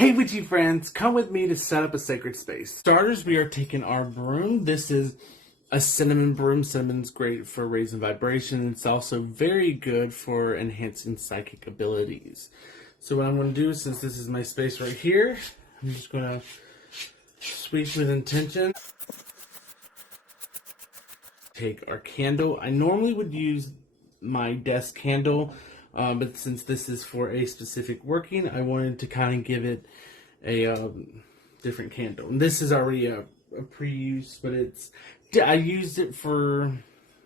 Hey witchy friends, come with me to set up a sacred space. Starters, we are taking our broom. This is a cinnamon broom. Cinnamon's great for raising vibration. It's also very good for enhancing psychic abilities. So what I'm going to do, since this is my space right here, I'm just going to sweep with intention. Take our candle. I normally would use my desk candle, but since this is for a specific working, I wanted to kind of give it a different candle. And this is already a pre-use, but I used it for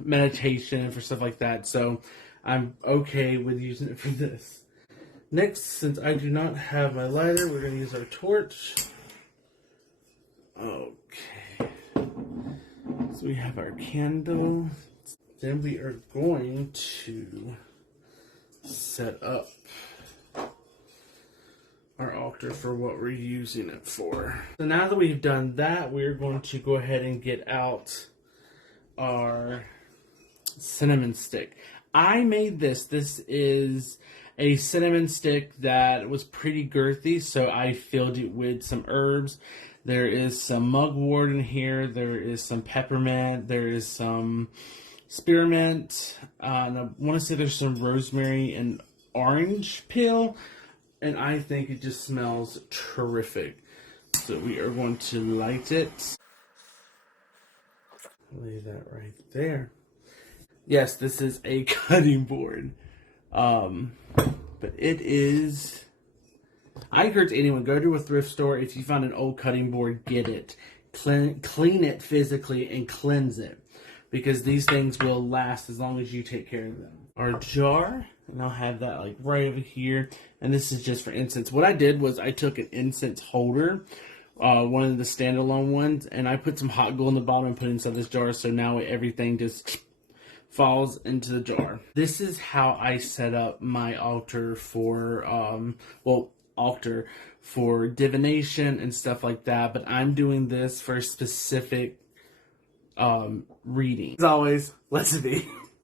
meditation and for stuff like that, so I'm okay with using it for this. Next, since I do not have my lighter, we're going to use our torch. Okay. So we have our candle. Then we are going to set up our altar for what we're using it for. So now that we've done that, we're going to go ahead and get out our cinnamon stick. I made this. This is a cinnamon stick that was pretty girthy, so I filled it with some herbs. There is some mugwort in here. There is some peppermint. There is some spearmint. And I want to say there's some rosemary and orange peel. And I think it just smells terrific. So we are going to light it. Lay that right there. Yes, this is a cutting board. But it is... I encourage anyone, go to a thrift store. If you find an old cutting board, get it. Clean it physically and cleanse it. Because these things will last as long as you take care of them. Our jar, and I'll have that like right over here. And this is just for incense. What I did was I took an incense holder, one of the standalone ones, and I put some hot glue in the bottom and put it inside this jar. So now everything just falls into the jar. This is how I set up my altar for, altar for divination and stuff like that. But I'm doing this for a specific reading. As always, let's be.